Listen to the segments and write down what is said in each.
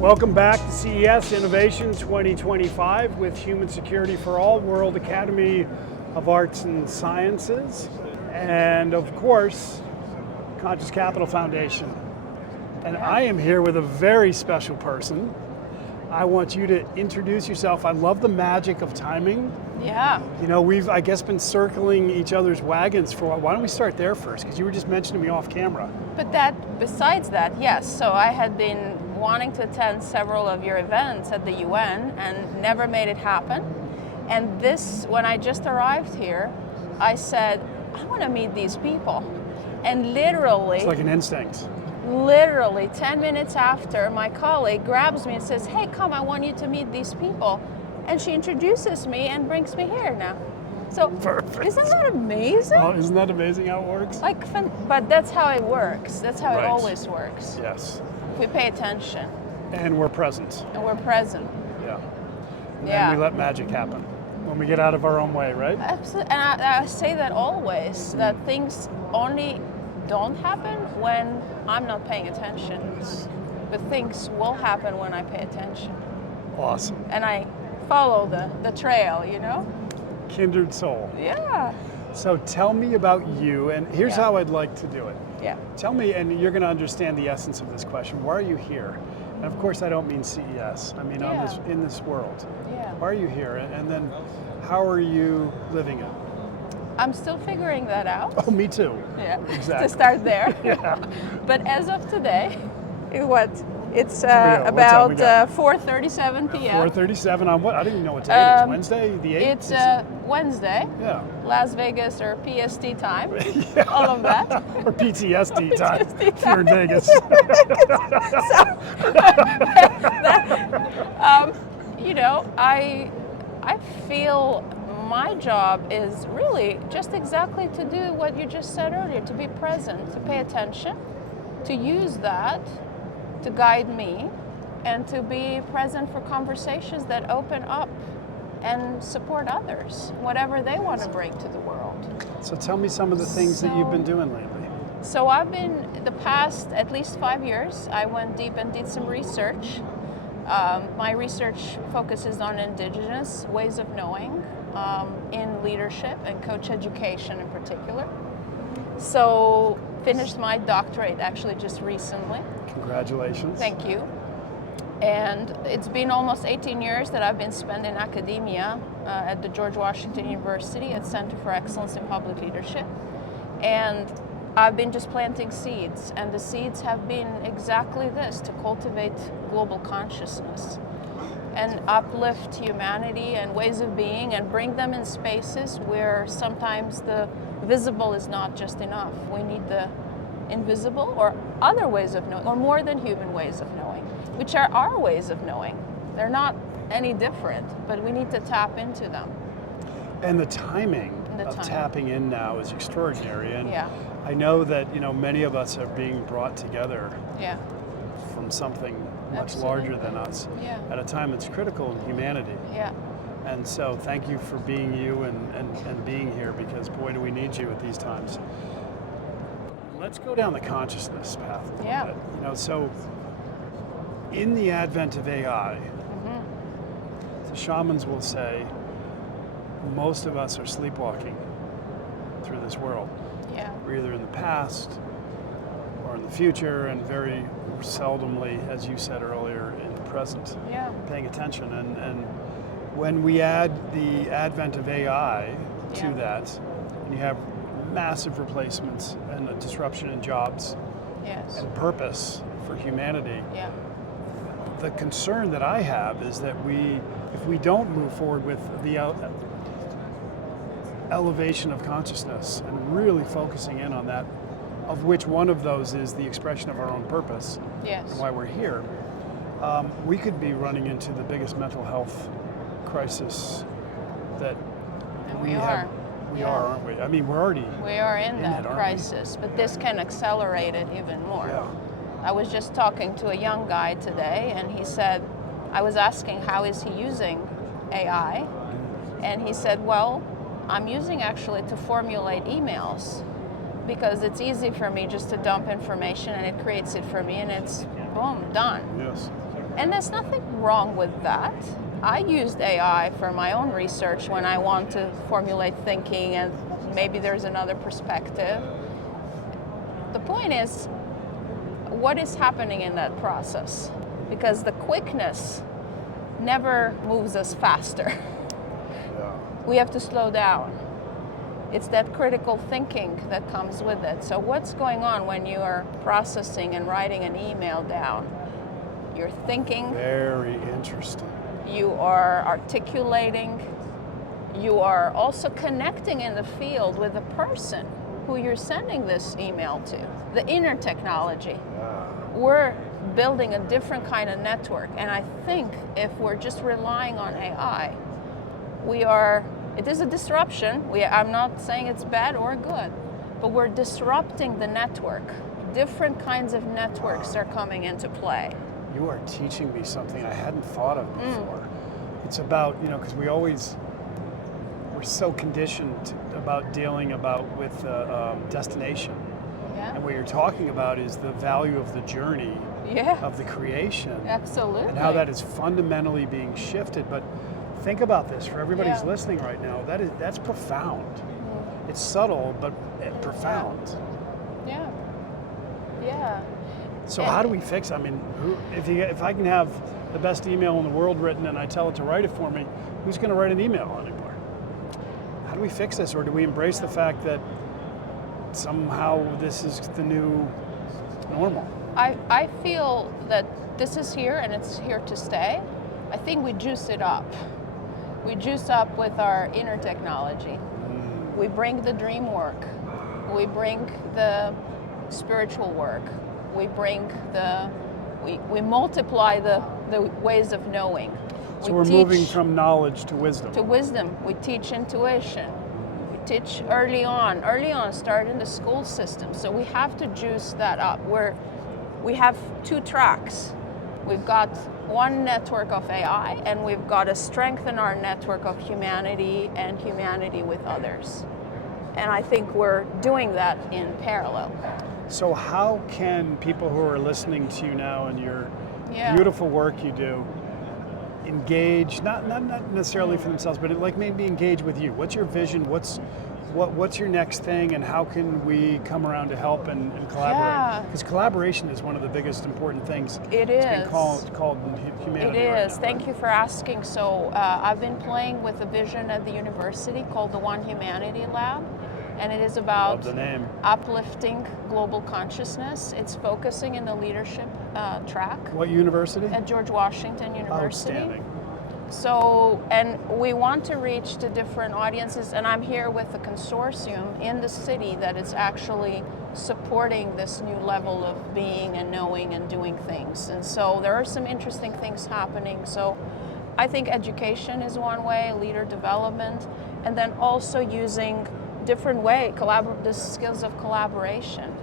Welcome back to CES Innovation 2025 with Human Security for All, World Academy of Arts and Sciences, and of course, Conscious Capital Foundation. And I am here with a very special person. I want you to introduce yourself. I love the magic of timing. Yeah. You know, we've, I guess, been circling each other's wagons for a while. Why don't we start there first? Because you were just mentioning me off camera. But besides that, yes. So I had been wanting to attend several of your events at the UN and never made it happen. And this, when I just arrived here, I said, I want to meet these people. And literally, It's like an instinct. literally 10 minutes after, my colleague grabs me and says, hey, come, I want you to meet these people. And she introduces me and brings me here now. So Perfect. Isn't that amazing? Oh, isn't that amazing how it works? But that's how it works. That's how Right. it always works. Yes. We pay attention And we're present. and we're present. Yeah. And Yeah. then we let magic happen when we get out of our own way, right? Absolutely. And I say that always, that things only don't happen when I'm not paying attention. But things will happen when I pay attention. Awesome. And I follow the trail, you know? Kindred soul. Yeah. So tell me about you, and here's Yeah. how I'd like to do it. Yeah. Tell me, and you're going to understand the essence of this question. Why are you here? And of course, I don't mean CES. I mean Yeah. in this world. Yeah. Why are you here? And then, how are you living it? I'm still figuring that out. Oh, me too. Yeah. Exactly. To start there. Yeah. But as of today, it's we go. What time about we got? 4:37 p.m. 4:37 on what? I didn't even know what day it is. Um, Wednesday, the 8th? It's Wednesday, Yeah. Las Vegas or PST time, Yeah. all of that. Or PTSD time PTSD if you're in Vegas. You know, I feel my job is really just exactly to do what you just said earlier, to be present, to pay attention, to use that to guide me, and to be present for conversations that open up and support others, whatever they want to bring to the world. So tell me some of the things that you've been doing lately. So I've been, the past at least 5 years, I went deep and did some research. My research focuses on indigenous ways of knowing in leadership and coach education in particular. So finished my doctorate actually just recently. Congratulations. Thank you. And it's been almost 18 years that I've been spent in academia at the George Washington University at Center for Excellence in Public Leadership. And I've been just planting seeds, and the seeds have been exactly this, to cultivate global consciousness and uplift humanity and ways of being and bring them in spaces where sometimes the visible is not just enough. We need the invisible or other ways of knowing, or more than human ways of knowing, which are our ways of knowing. They're not any different, but we need to tap into them. And the timing of tapping in now is extraordinary. And Yeah. I know that, you know, many of us are being brought together Yeah. from something much Absolutely. larger than us Yeah. at a time that's critical in humanity. Yeah. And so thank you for being you and being here, because boy, do we need you at these times. Let's go down the consciousness path a little Yeah. bit. You know, so in the advent of AI, the shamans will say most of us are sleepwalking through this world. Yeah. We're either in the past or in the future, and very seldomly, as you said earlier, in the present, Yeah. paying attention. And when we add the advent of AI to Yeah. that, and you have massive replacements and a disruption in jobs Yes. and purpose for humanity, Yeah. the concern that I have is that if we don't move forward with the elevation of consciousness and really focusing in on that, of which one of those is the expression of our own purpose Yes. and why we're here, we could be running into the biggest mental health crisis that And we we have. are. We Yeah. are, aren't we? I mean, we're already. We are in in that it, aren't we? crisis, but this can accelerate it even more. Yeah. I was just talking to a young guy today, and he said, I was asking how is he using AI, and he said, well, I'm using actually to formulate emails, because it's easy for me just to dump information and it creates it for me, and it's boom, done. Yes. And there's nothing wrong with that. I used AI for my own research when I want to formulate thinking and maybe there's another perspective. The point is, what is happening in that process? Because the quickness never moves us faster. We have to slow down. It's that critical thinking that comes with it. So what's going on when you are processing and writing an email down? You're thinking. Very interesting. You are articulating. You are also connecting in the field with the person who you're sending this email to. The inner technology. We're building a different kind of network. And I think if we're just relying on AI, it is a disruption. I'm not saying it's bad or good, but we're disrupting the network. Different kinds of networks are coming into play. You are teaching me something I hadn't thought of before. It's about, because we're so conditioned about dealing with destination. Yeah. And what you're talking about is the value of the journey of the creation. Absolutely. And how that is fundamentally being shifted. But think about this, for everybody who's listening right now, that's profound. It's subtle, but profound. Yeah. Yeah. So how do we fix it? I mean, if I can have the best email in the world written and I tell it to write it for me, who's going to write an email anymore? How do we fix this? Or do we embrace the fact that somehow this is the new normal? I feel that this is here and it's here to stay. I think we juice it up. We juice up with our inner technology. We bring the dream work. We bring the spiritual work. We multiply the ways of knowing. So we're moving from knowledge to wisdom. To wisdom. We teach intuition. We teach early on. Early on, start in the school system. So we have to juice that up. We have two tracks. We've got one network of AI, and we've got to strengthen our network of humanity and humanity with others. And I think we're doing that in parallel. So how can people who are listening to you now and your beautiful work you do engage, not necessarily for themselves, but maybe engage with you? What's your vision? What's your next thing, and how can we come around to help and collaborate? Because collaboration is one of the biggest important things. It is. It's been called in humanity. It right is. now, Thank you for asking. So I've been playing with a vision at the university called the One Humanity Lab, and it is about Love the name. uplifting global consciousness. It's focusing in the leadership track. What university? At George Washington University. Outstanding. So, and we want to reach to different audiences, and I'm here with a consortium in the city that is actually supporting this new level of being and knowing and doing things. And so there are some interesting things happening. So I think education is one way, leader development, and then also using different the skills of collaboration.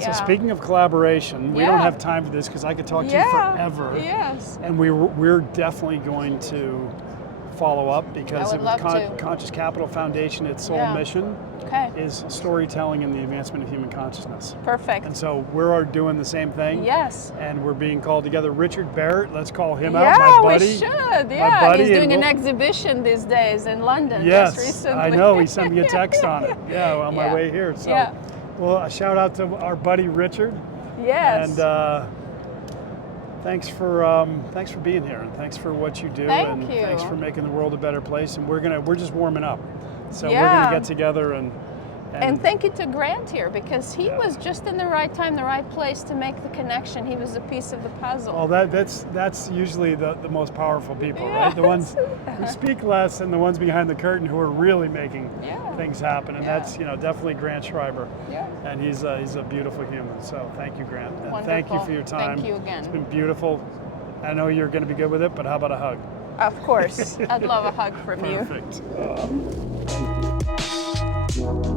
So speaking of collaboration, we don't have time for this because I could talk to you forever. Yes. And we're definitely going to follow up because Conscious Capital Foundation, its sole mission is storytelling and the advancement of human consciousness. Perfect. And so we're doing the same thing. Yes. And we're being called together. Richard Barrett, let's call him out, my buddy. Yeah, we should. Yeah, he's doing an exhibition these days in London. Yes, just recently. I know. He sent me a text on it. Yeah, on my way here. So, well, a shout out to our buddy Richard. Yes. And thanks for being here, and thanks for what you do, Thank you. Thanks for making the world a better place. And we're just warming up, so we're gonna get together and thank you to Grant here, because he was just in the right time, the right place to make the connection. He was a piece of the puzzle. Well, that's usually the most powerful people, right? The ones who speak less and the ones behind the curtain who are really making things happen. And that's definitely Grant Schreiber. Yeah. And he's a beautiful human. So thank you, Grant. And Wonderful. thank you for your time. Thank you again. It's been beautiful. I know you're going to be good with it, but how about a hug? Of course. I'd love a hug from you. Perfect.